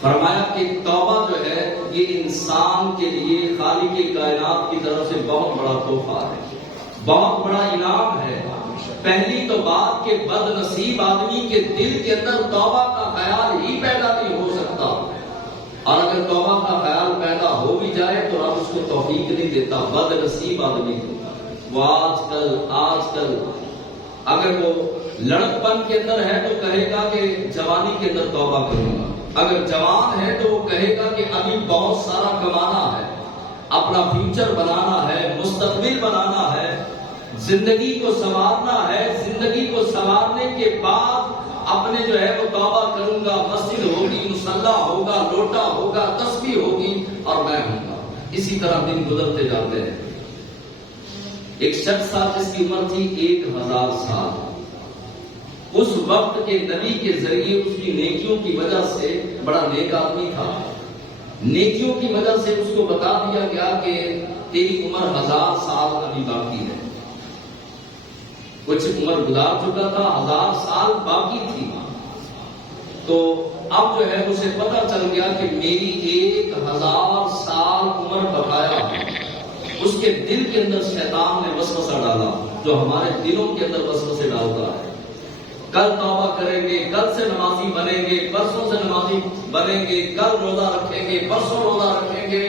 فرمایا کہ توبہ جو ہے یہ انسان کے لیے خالق کائنات کی طرف سے بہت بڑا تحفہ ہے، بہت بڑا انعام ہے۔ پہلی تو بات کہ بد نصیب آدمی کے دل کے اندر توبہ کا خیال ہی پیدا نہیں ہو سکتا، اور اگر توبہ کا خیال پیدا ہو بھی جائے تو رب اس کو توفیق نہیں دیتا۔ بد نصیب آدمی کو وہ آج کل اگر وہ لڑک پن کے اندر ہے تو کہے گا کہ جوانی کے اندر توبہ کروں گا، اگر جوان ہے تو وہ کہے گا کہ ابھی بہت سارا کمانا ہے، اپنا فیوچر بنانا ہے، مستقبل بنانا ہے، زندگی کو سنوارنا ہے، زندگی کو سنوارنے کے بعد اپنے جو ہے وہ توبہ کروں گا، مسجد ہوگی، مصلی ہوگا، لوٹا ہوگا، تسبیح ہوگی اور میں ہوں گا۔ اسی طرح دن گزرتے جاتے ہیں۔ ایک شخص تھا جس کی عمر تھی 1000 سال۔ اس وقت کے نبی کے ذریعے اس کی نیکیوں کی وجہ سے، بڑا نیک آدمی تھا، نیکیوں کی وجہ سے اس کو بتا دیا گیا کہ تیری عمر 1000 سال ابھی باقی ہے۔ کچھ عمر گزار چکا تھا، 1000 سال باقی تھی، تو اب جو ہے اسے پتا چل گیا کہ میری 1000 سال عمر بقایا ہے۔ اس کے دل کے اندر شیطان نے وسوسہ ڈالا، جو ہمارے دلوں کے اندر وسوسے ڈالتا ہے۔ کل توبہ کریں گے، کل سے نمازی بنیں گے، پرسوں سے نمازی بنیں گے، کل روزہ رکھیں گے، پرسوں روزہ رکھیں گے۔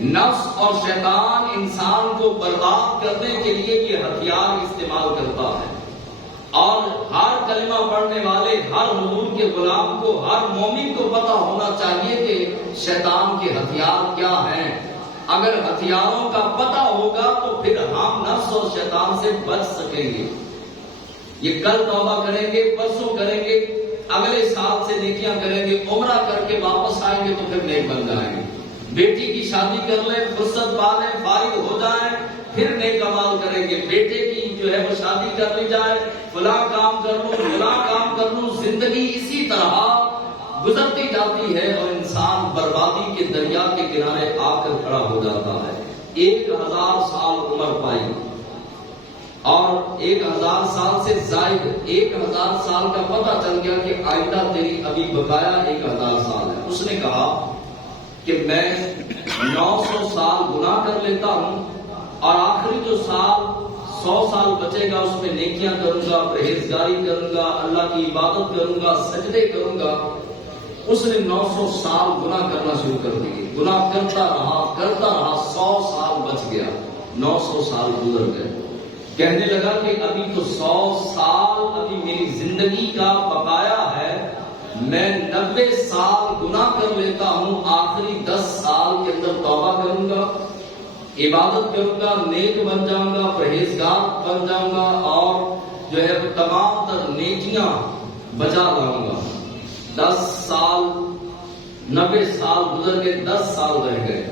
نفس اور شیطان انسان کو برباد کرنے کے لیے یہ ہتھیار استعمال کرتا ہے، اور ہر کلمہ پڑھنے والے، ہر حضور کے غلام کو، ہر مومن کو پتہ ہونا چاہیے کہ شیطان کے ہتھیار کیا ہیں۔ اگر ہتھیاروں کا پتہ ہوگا تو پھر ہم نفس اور شیطان سے بچ سکیں گے۔ یہ کل توبہ کریں گے، پرسوں کریں گے، اگلے سال سے نیکیاں کریں گے، عمرہ کر کے واپس آئیں گے تو پھر نیک بن جائیں گے۔ بیٹی کی شادی کر لیں، فرصت پا لیں، فارغ ہو جائیں، پھر نیک عمل کریں گے۔ بیٹے کی جو ہے وہ شادی کر لی جائے، فلاں کام کر لوں، فلاں کام کر لوں، زندگی اسی طرح گزرتی جاتی ہے اور انسان بربادی کے دریا کے کنارے آ کر کھڑا ہو جاتا ہے۔ 1000 سال عمر پائی، اور 1000 سال سے زائد 1000 سال کا پتہ چل گیا کہ آئندہ تیری ابھی بقایا 1000 سال ہے۔ اس نے کہا کہ میں 900 سال گناہ کر لیتا ہوں، اور آخری جو سال 100 سال بچے گا اس میں نیکیاں کروں گا، پرہیزگاری کروں گا، اللہ کی عبادت کروں گا، سجدے کروں گا۔ اس نے 900 سال گناہ کرنا شروع کر دیے، گناہ کرتا رہا، 100 سال بچ گیا، 900 سال گزر گئے۔ کہنے لگا کہ ابھی تو 100 سال ابھی میری زندگی کا بقایا ہے، میں 90 سال گناہ کر لیتا ہوں، آخری 10 سال کے اندر توبہ کروں گا، عبادت کروں گا، نیک بن جاؤں گا، پرہیزگار بن جاؤں گا، اور جو ہے وہ تمام تر نیکیاں بجا لاؤں گا۔ 10 سال 90 سال گزر گئے، 10 سال رہ گئے۔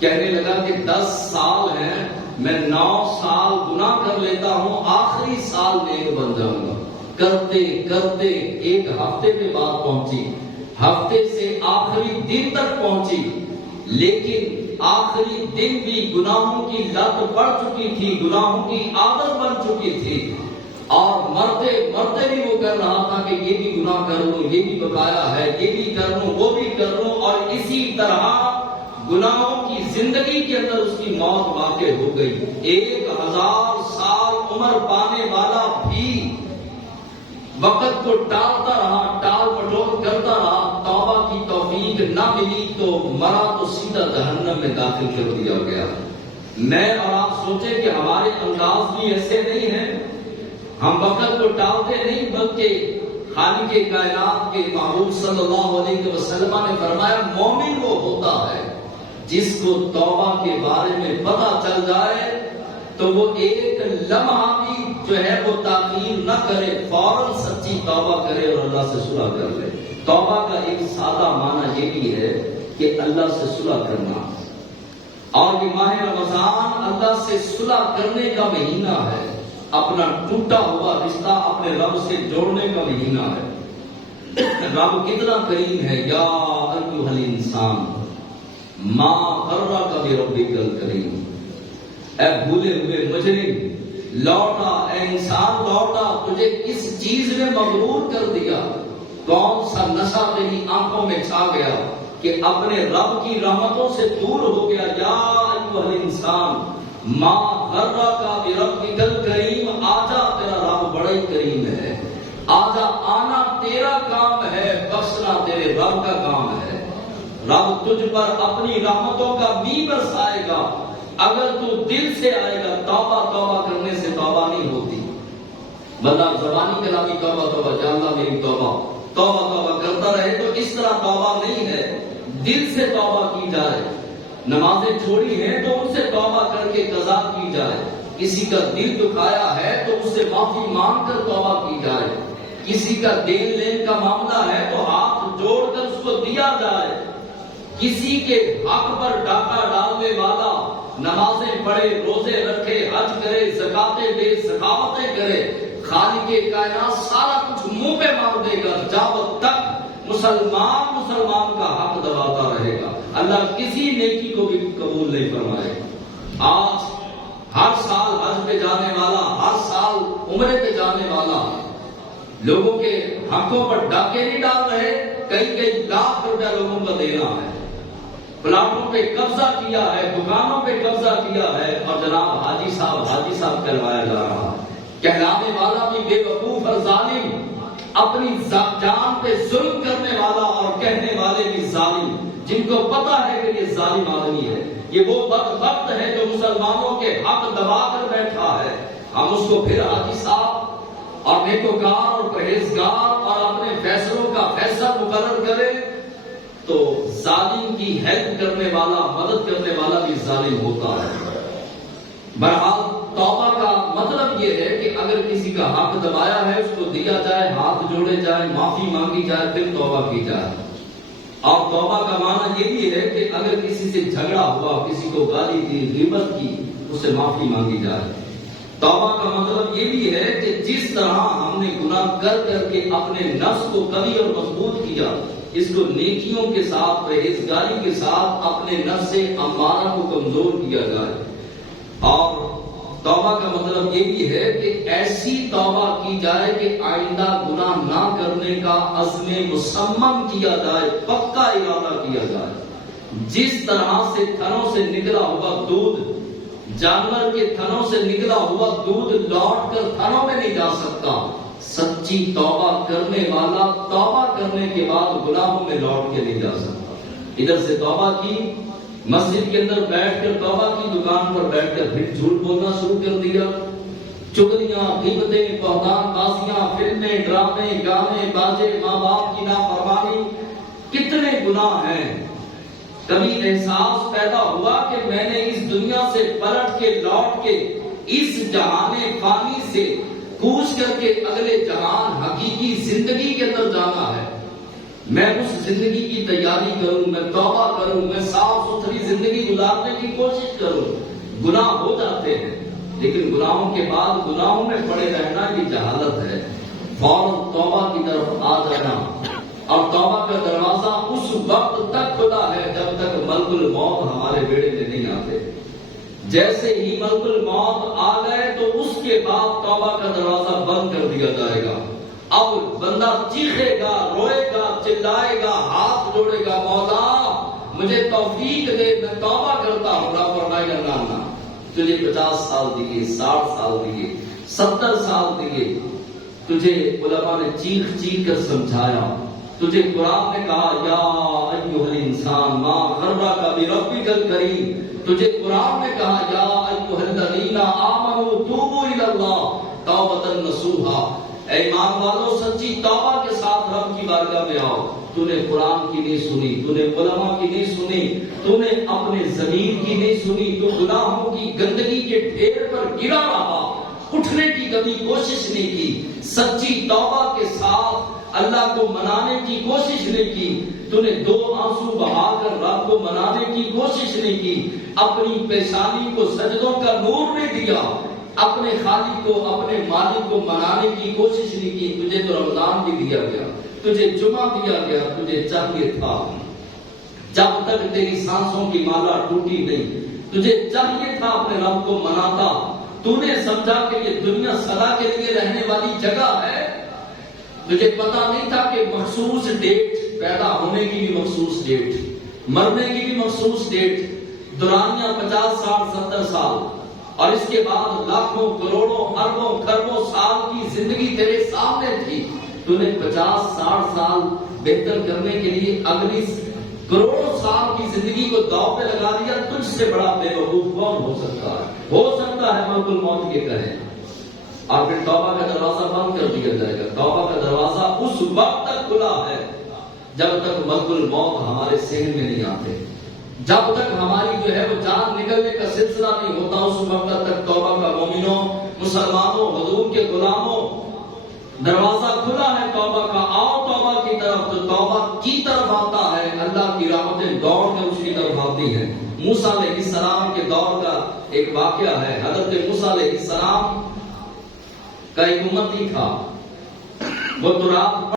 کہنے لگا کہ 10 سال ہیں، میں 9 سال گناہ کر لیتا ہوں، آخری سال نیک بن جاؤں گا۔ کرتے کرتے ایک ہفتے پہ بات پہنچی، ہفتے سے آخری دن تک پہنچی، لیکن آخری دن بھی گناہوں کی لت پڑ چکی تھی، گناہوں کی عادت بن چکی تھی، اور مرتے مرتے بھی وہ کر رہا تھا کہ یہ بھی گناہ کر لوں، یہ بھی بقایا ہے، یہ بھی کر لوں، وہ بھی کر لوں، اور اسی طرح گناہوں کی زندگی کے اندر اس کی موت واقع ہو گئی۔ 1000 سال عمر پانے والا بھی وقت کو ٹالتا رہا، ٹال مٹول کرتا رہا، توبہ کی توفیق نہ ملی تو مرا تو سیدھا جہنم میں داخل کر دیا گیا۔ میں اور آپ سوچیں کہ ہمارے انداز بھی ایسے نہیں ہیں، ہم وقت کو ٹالتے نہیں، بلکہ خالق کائنات کے محبوب صلی اللہ علیہ وسلم نے فرمایا مومن وہ ہوتا ہے جس کو توبہ کے بارے میں پتہ چل جائے تو وہ ایک لمحہ بھی جو ہے وہ تاخیر نہ کرے، فوراً سچی توبہ کرے اور اللہ سے صلح کر لے۔ توبہ کا ایک سادہ معنی یہ بھی ہے کہ اللہ سے صلح کرنا، اور یہ ماہ رمضان اللہ سے صلح کرنے کا مہینہ ہے، اپنا ٹوٹا ہوا رشتہ اپنے رب سے جوڑنے کا مہینہ ہے۔ رب کتنا کریم ہے، یا ایھا الانسان ما غرک بربک الکریم، اے بھولے ہوئے مجرم لوٹا، اے انسان لوٹا، تجھے کس چیز نے مغرور کر دیا، کون سا نشہ تیری آنکھوں میں چھا گیا کہ اپنے رب کی رحمتوں سے دور ہو گیا؟ یا ایھا الانسان ما غرک بربک الکریم، آجا تیرا رب بڑا ہی کریم ہے، آجا آنا تیرا کام ہے، بخشنا تیرے رب کا کام ہے۔ رب تجھ پر اپنی رحمتوں کا می برسائے گا اگر تو دل سے آئے گا۔ توبہ توبہ کرنے سے توبہ نہیں ہوتی، بندہ زبانی کلامی توبہ توبہ، یا اللہ میری توبہ توبہ توبہ کرتا رہے تو اس طرح توبہ نہیں ہے، دل سے توبہ کی جائے۔ نمازیں چھوڑی ہیں تو ان سے توبہ کر کے قضا کی جائے، کسی کا دل دکھایا ہے تو اس سے معافی مانگ کر توبہ کی جائے، کسی کا دین لین کا معاملہ ہے تو ہاتھ جوڑ کر اس کو دیا جائے، کسی کے حق پر ڈاکہ ڈالنے والا نمازیں پڑھے، روزے رکھے، حج کرے، زکاتیں دے، سخاوتیں کرے، خالق کائنات سارا کچھ منہ پہ مار دے گا جب تک مسلمان کا حق دباتا رہے گا، اللہ کسی نیکی کو بھی قبول نہیں فرمائے گا۔ آج ہر سال حج پہ جانے والا، ہر سال عمرے پہ جانے والا لوگوں کے حقوں پر ڈاکے نہیں ڈال رہے، کئی لاکھ روپیہ لوگوں کا دینا ہے، پلاٹوں پہ قبضہ کیا ہے، دکانوں پہ قبضہ کیا ہے، اور جناب حاجی صاحب کروایا جا رہا ہے۔ کہلانے والا بھی بے وقوف اور ظالم، اپنی جان پہ ظلم کرنے والا اور کہنے والے بھی ظالم، جن کو پتا ہے کہ یہ ظالم آدمی ہے، یہ وہ بدبخت ہے جو مسلمانوں کے حق دبا کر بیٹھا ہے۔ ہم اس کو پھر حاجی صاحب اور نیکوکار اور پرہیزگار اور اپنے فیصلوں کا فیصلہ مقرر کرے تو ظالم کی ہیلپ کرنے والا، مدد کرنے والا بھی ظالم ہوتا ہے۔ بہرحال توبہ کا مطلب یہ ہے کہ اگر کسی کا حق دبایا ہے اس کو دیا جائے، ہاتھ جوڑے جائے، معافی مانگی جائے، پھر توبہ کی جائے۔ اور توبہ کا معنی یہ بھی ہے کہ اگر کسی سے جھگڑا ہوا، کسی کو گالی دی، غیبت کی، اس سے معافی مانگی جائے۔ توبہ کا مطلب یہ بھی ہے کہ جس طرح ہم نے گناہ کر کر کے اپنے نفس کو قوی اور مضبوط کیا، اس کو نیکیوں کے ساتھ، پرہیزگاری کے ساتھ اپنے نفس امارہ کو کمزور کیا جائے۔ اور توبہ کا مطلب یہ بھی ہے کہ ایسی توبہ کی جائے کہ آئندہ گناہ نہ کرنے کا عزم مصمم کیا جائے، پکا ارادہ کیا جائے۔ جس طرح سے تھنوں سے نکلا ہوا دودھ، جانور کے تھنوں سے نکلا ہوا دودھ لوٹ کر تھنوں میں نہیں جا سکتا، سچی توبہ کرنے والا توبہ کرنے کے بعد گناہوں میں لوٹ کے نہیں جا سکتا۔ ادھر سے توبہ کی، مسجد کے اندر بیٹھ کر توبہ کی، دکان پر بیٹھ کر پھر جھوٹ بولنا شروع کر دیا، چغلیاں، غیبتیں، بہتان بازیاں، فلمیں، ڈرامے، گانے، باجے، ماں باپ کی نافرمانی، کتنے گناہ ہیں۔ کبھی احساس پیدا ہوا کہ میں نے اس دنیا سے پلٹ کے لوٹ کے اس جہان فانی سے کوچ کر کے اگلے جہان حقیقی زندگی کے اندر جانا ہے، میں اس زندگی کی تیاری کروں، میں توبہ کروں، میں صاف ستھری زندگی گزارنے کی کوشش کروں۔ گناہ ہو جاتے ہیں لیکن گناہوں کے بعد گناہوں میں پڑے رہنا یہ جہالت ہے۔ فوراً توبہ کی طرف آ جانا، اور توبہ کا دروازہ اس وقت تک کھلا ہے جب تک ملک الموت ہمارے بیڑے میں نہیں آتے۔ جیسے ہی ملک الموت آ گئے تو اس کے بعد توبہ کا دروازہ بند کر دیا جائے گا۔ اب بندہ چیخے گا، روئے گا، چلائے گا، ہاتھ جوڑے گا، مولا مجھے توفیق دے، میں توبہ کرتا ہوں۔ رب فرمائے گا نانا، تجھے 50 سال دیے، 60 سال دیے، 70 سال دیے، تجھے علماء نے چیخ چیخ کر سمجھایا، تجھے قرآن نے کہا یا ایھا الانسان ما غرک بربک الکریم، تجھے قرآن نے کہا یا ایھا الذین آمنوا توبوا الی اللہ توبۃ نصوحا، اے ایمان والو سچی توبہ کے ساتھ رب کی بارگاہ میں آؤ۔ تو نے قرآن کی نہیں سنی، تو نے علماء کی نہیں سنی، تو نے اپنے ضمیر کی نہیں سنی، تو گناہوں کی گندگی کے ڈھیر پر گرا رہا، اٹھنے کی کبھی کوشش نہیں کی، سچی توبہ کے ساتھ اللہ کو منانے کی کوشش نہیں کی، تو نے 2 آنسو بہا کر رب کو منانے کی کوشش نہیں کی، اپنی پیشانی کو سجدوں کا نور نہیں دیا، اپنے خالق کو، اپنے مالک کو منانے کی کوشش نہیں کی۔ تجھے تو رمضان بھی دیا گیا، تجھے جمعہ دیا گیا، تجھے چاہیے تھا جب تک تیری سانسوں کی مالا ٹوٹی نہیں، تجھے چاہیے تھا اپنے رب کو مناتا۔ تو نے سمجھا کہ یہ دنیا سدا کے لیے رہنے والی جگہ ہے، تجھے پتا نہیں تھا کہ مخصوص ڈیٹ، پیدا ہونے کی بھی مخصوص ڈیٹ، مرنے کی بھی مخصوص ڈیٹ، دورانیہ 50 60 70 سال، اور اس کے بعد لاکھوں کروڑوں اربوں خربوں سال کی زندگی تیرے سامنے تھی، تو نے 50 60 سال بہتر کرنے کے لیے اگلی کروڑوں سال کی زندگی کو داؤ پہ لگا دیا۔ تجھ سے بڑا بے وقوف کون ہو سکتا ہے؟ ہو سکتا ہے ملک الموت کے کہیں، اور پھر توبہ کا دروازہ بند کر دیا جائے گا۔ توبہ کا دروازہ اس وقت تک کھلا ہے جب تک ملک الموت ہمارے سین میں نہیں آتے، جب تک ہماری جو ہے وہ جان نکلنے کا سلسلہ نہیں ہوتا، اس وقت تک توبہ کا مومنوں، مسلمانوں، حضور کے غلاموں، دروازہ کھلا ہے توبہ کا۔ آؤ توبہ کی طرف، تو توبہ کی طرف آتا ہے اللہ کی رحمتیں دوڑ کر اس کی طرف آتی ہیں۔ موسیٰ علیہ السلام کے دور کا ایک واقعہ ہے۔ حضرت موسیٰ علیہ السلام کا ایک امتی تھا، وہ تو رات